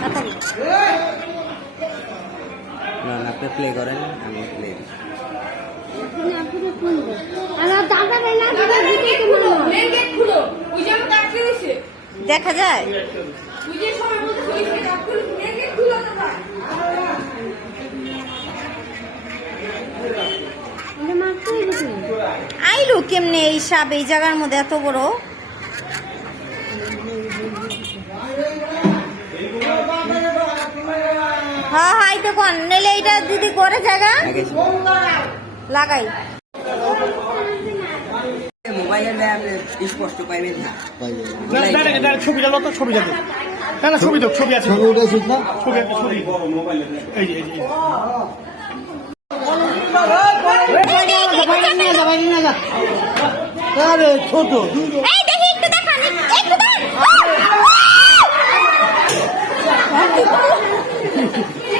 না আপনি প্লে করেন, আমি প্লে দেখা যায়। আইলো কেমনে এই সাপ এই জায়গার মধ্যে এত বড়? হ্যাঁ হ্যাঁ এটা কোন নেলে এটা যদি করে জায়গা লাগাই মোবাইলে আপনি স্পষ্ট পাইবেন না। ছবি গেল তো ছবি যাবে না না ছবি তো ছবি আছে ছবি উঠেছিস না ছবি একটা ছবি মোবাইলে এই যে আরে ছোট এই দেখি একটু দেখান একটু দেখ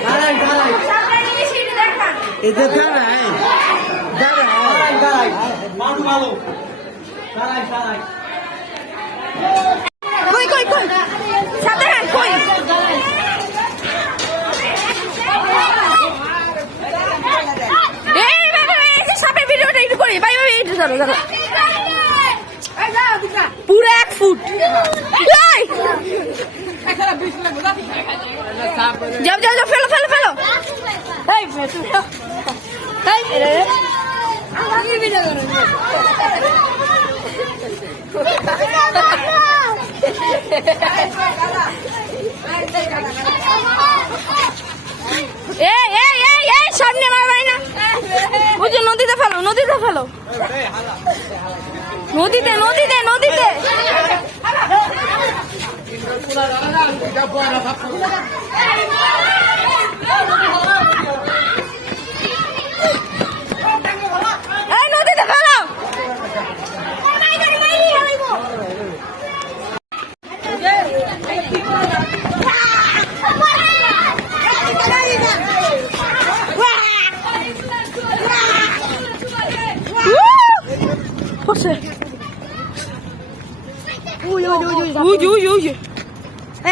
দাঁড়াই দাঁড়াই এটা দাঁড়াই দাঁড়াই দাঁড়াই মানু ভালো দাঁড়াই দাঁড়াই কই কই কই সাধারণ কই এই বাবা এই সাপের ভিডিওটা একটু করি ভাই ভাই একটু ধরো ধরো পুরো 1 ফুট যাও যাও যাও ফেলো ফেলো ফেলো এই এই আমাকে ভিডিও করো এই এই এই এই সামনে মারবাই না ওই যে নদীতে ফেলো নদীতে ফেলো নদীতে নদীতে নদীতে এই নদীতে ফেলো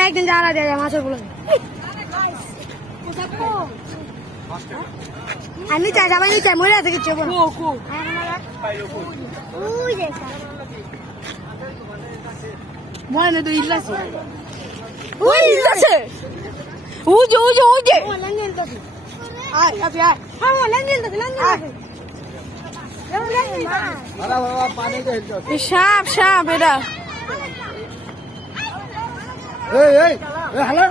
একদিন যারা দেয় মাছের বলে আমি চাই যাবাই চাই মরে আছে কিছু মনে তো ইল্লাছে ওই ইল্লাছে উজে উজে উজে আয় আপনি আয় হ্যাঁ লেনদেন তো লেনদেন সাপ সাপ এটা এই এই হ্যালো